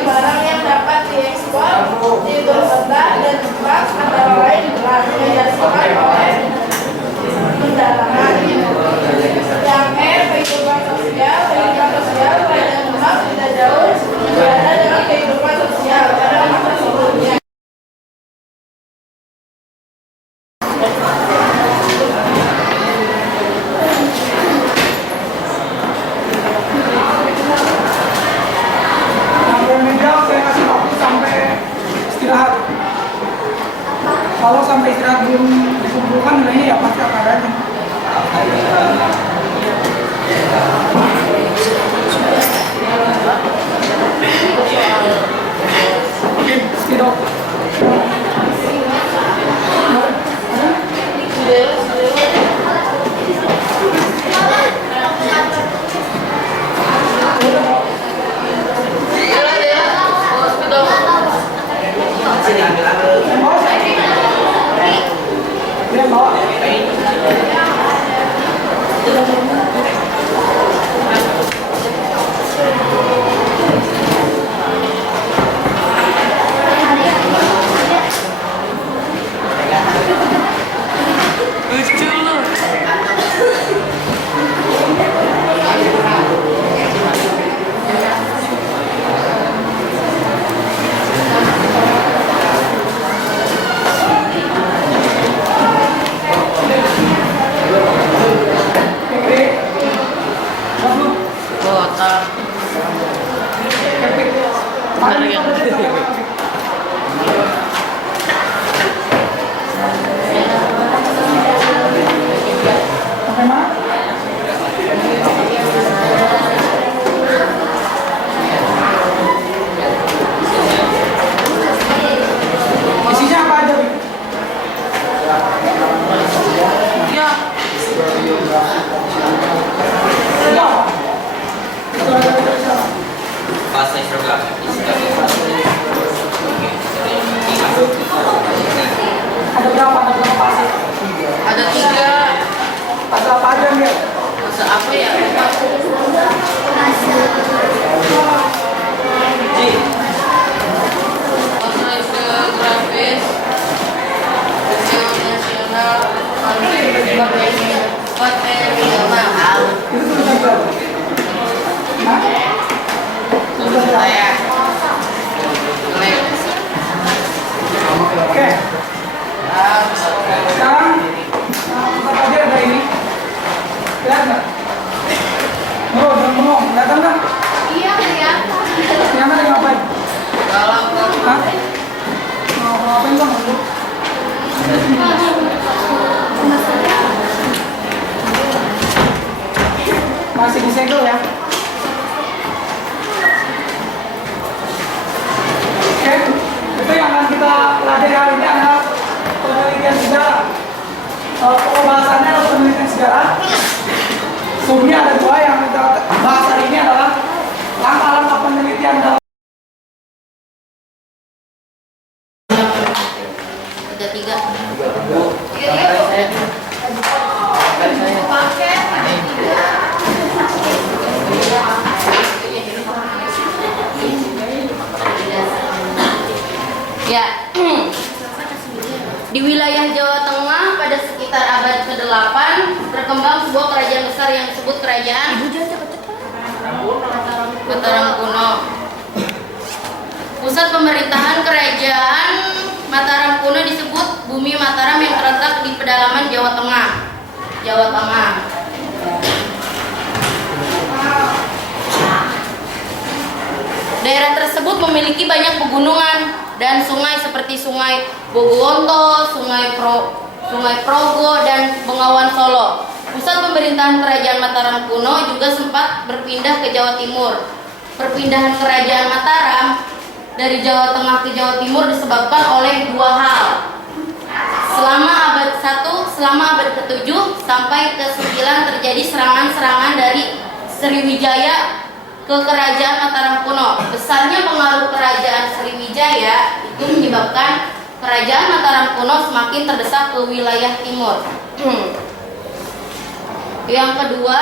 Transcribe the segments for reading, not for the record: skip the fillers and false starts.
Barang yang dapat diekspor di Berbeda dan Jepang antara lain telah dihasilkan oleh pendalangan yang kehidupan sosial, yang memang tidak jauh berbeda dengan kehidupan sosial pada masa sebelumnya. Kalau sampai istirahat belum dikumpulkan nilainya ya pasti akan ada. Tidak. Ada berapa pasir? Ada 3. Pasal apa aja nih? Masa apa ya? Masa geografis, nasional, material mahal. Saya. Oke. Sekarang apa tadi ada ini? Lihat nggak? Oh, jangan bengong. Kelihatan nggak? Iya, kelihatan. Yang mana yang ngapain? Kalau Hah? Mau ngapain bang? Masih disegel ya? Oke, itu yang akan kita pelajari hari ini adalah penelitian sejarah. Pembahasannya adalah penelitian sejarah. Sumbernya ada 2 yang kita bahas hari ini adalah langkah-langkah penelitian dalam ada 3. Ya, di wilayah Jawa Tengah pada sekitar abad ke-8 berkembang sebuah kerajaan besar yang disebut Kerajaan Mataram Kuno. Pusat pemerintahan Kerajaan Mataram Kuno disebut Bumi Mataram yang terletak di pedalaman Jawa Tengah. Daerah tersebut memiliki banyak pegunungan dan sungai seperti Sungai Bogowonto, Sungai Progo, dan Bengawan Solo. Pusat pemerintahan Kerajaan Mataram Kuno juga sempat berpindah ke Jawa Timur. perpindahan kerajaan Mataram dari Jawa Tengah ke Jawa Timur disebabkan oleh dua hal. Selama abad ke-7 sampai ke-9 terjadi serangan-serangan dari Sriwijaya ke kerajaan Mataram kuno. Besarnya pengaruh kerajaan Sriwijaya itu menyebabkan kerajaan Mataram kuno semakin terdesak ke wilayah timur. Yang kedua,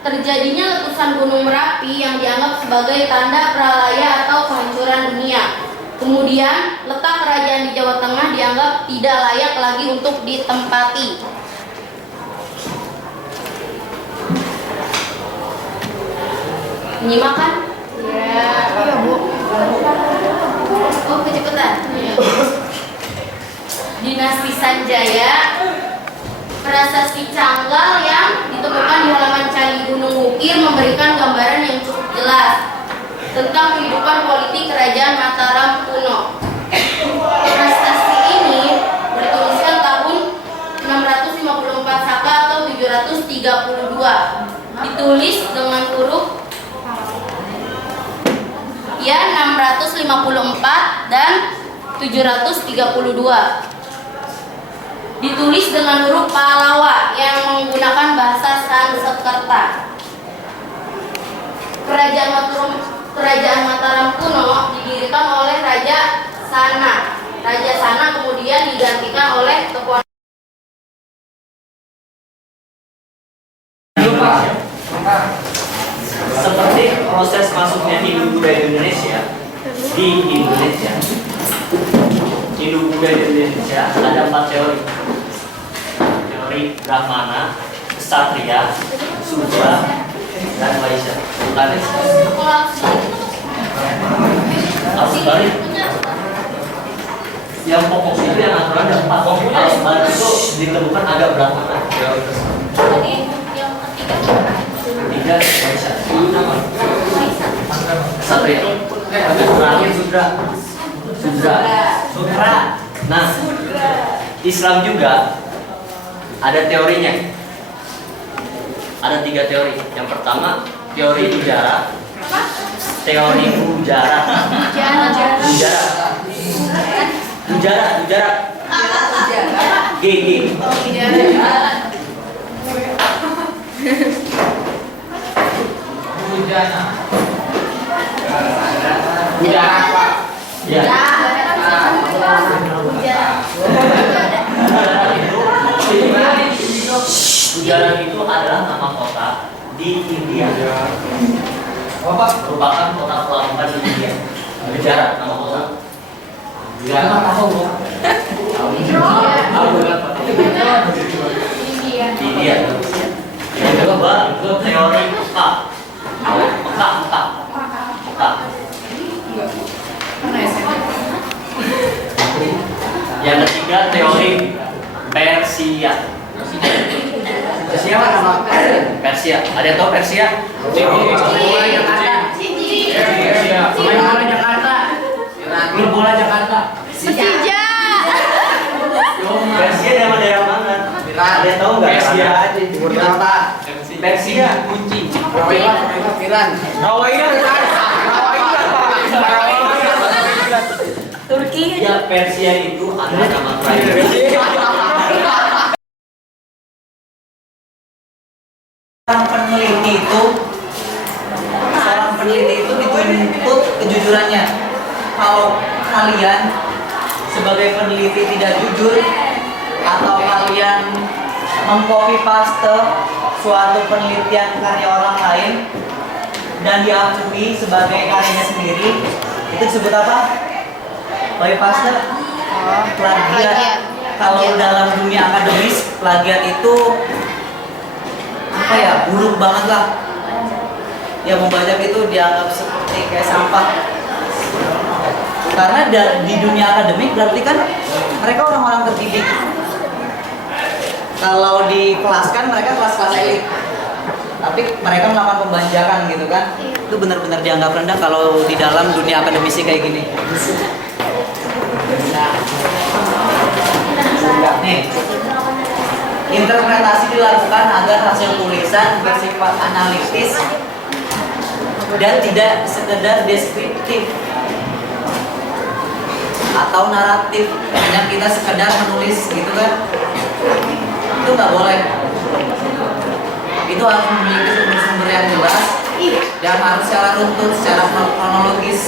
terjadinya letusan Gunung Merapi yang dianggap sebagai tanda pralaya atau kehancuran dunia. Kemudian, letak kerajaan di Jawa Tengah dianggap tidak layak lagi untuk ditempati. Menyimak kan? Iya, Bu. Oh, kecepatan. Dinasti Sanjaya, prasasti Canggal yang ditemukan di halaman Candi Gunung Wukir memberikan gambaran yang cukup jelas tentang kehidupan politik kerajaan Mataram kuno. Prasasti ini bertuliskan tahun 654 Saka atau 732. Ditulis dengan huruf ya 654 dan 732. Ditulis dengan huruf Pallawa yang menggunakan bahasa Sanskerta. Kerajaan Mataram kuno didirikan oleh Raja Sana. Raja Sana kemudian digantikan oleh keponakan. Seperti proses masuknya Hindu Buddha di Indonesia, Hindu Buddha di Indonesia ada 4 teori. Teori Brahmana, Ksatria, Sudra, dan Vaishya. Bukan harus balik. Yang pokok itu yang aturan ada 4. Harus balik itu ditemukan ada Brahmana. Tadi yang ketiga 3 Vaishya. Ksatria. Terakhir Sudra. Nah, Islam juga ada teorinya. Ada 3 teori. Yang pertama, teori Ujara. GG. Gujarat itu adalah nama kota di India. Merupakan kota pelabuhan di India. Gujarat nama kota. India. Yang kedua teori Mekah. Yang ketiga teori Persia. Persia. Ada yang tahu Persia? Klub bola Jakarta. Persija. Persia daerah mana? Ada yang tahu nggak? Persia aja. Timur Jakarta. Persia. Kunci. Turki. Ya, Persia itu adalah nama kerajaan. Seorang peneliti itu dituntut kejujurannya. Kalau kalian sebagai peneliti tidak jujur atau kalian mengcopy paste suatu penelitian karya orang lain dan diakui sebagai karyanya sendiri, itu disebut apa? Copy paste? Plagiat. Kalau dalam dunia akademis, plagiat itu apa ya, buruk banget lah. Yang membajak itu dianggap seperti kayak sampah. Karena di dunia akademik berarti kan mereka orang-orang terdidik. Kalau di kelas kan mereka kelas-kelas elit. Tapi mereka melakukan pembajakan gitu kan. Itu benar-benar dianggap rendah kalau di dalam dunia akademisi kayak gini. Nih, interpretasi dilakukan agar hasil tulisan bersifat analitis dan tidak sekedar deskriptif atau naratif, hanya kita sekedar menulis gitu kan, itu nggak boleh. Itu harus memiliki sumber-sumber yang jelas dan harus secara runtut, secara kronologis.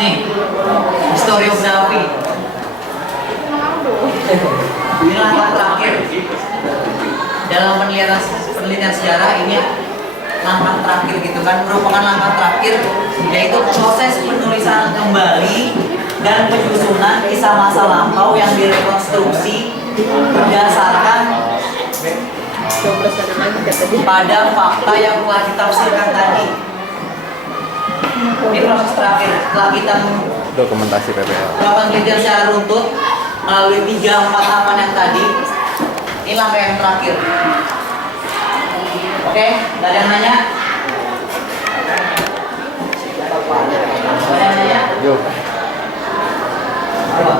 Nih, historiografi. Ini langkah terakhir dalam penelitian sejarah, ini langkah terakhir gitu kan, merupakan langkah terakhir, yaitu proses penulisan kembali dan penyusunan kisah masa lampau yang direkonstruksi berdasarkan pada fakta yang telah ditafsirkan tadi. Ini proses terakhir setelah kita Dokumentasi PPL. melakukan penelitian secara runtut melalui 3-4 tahapan yang tadi. Ini langkah yang terakhir. Oke, nggak ada yang nanya? Nggak ada yang nanya? Yuk. Apa?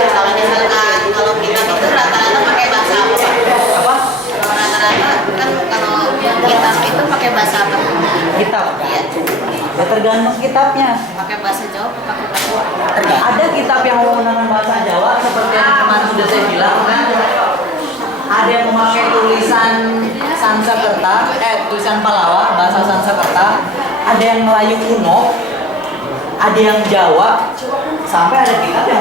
Kalau misalkan kalau kita itu rata-rata pakai bahasa apa, Pak? Apa? Rata-rata kan kalau kitab itu pakai bahasa apa? Kitab. Iya. Ya tergantung kitabnya. Pakai bahasa Jawa, pakai bahasa Ada kitab yang menggunakan bahasa Jawa seperti yang kemarin sudah saya bilang kan. Ada yang memakai tulisan Sanskerta, tulisan Palawa, bahasa Sanskerta. Ada yang Melayu kuno, ada yang Jawa, sampai ada kitab yang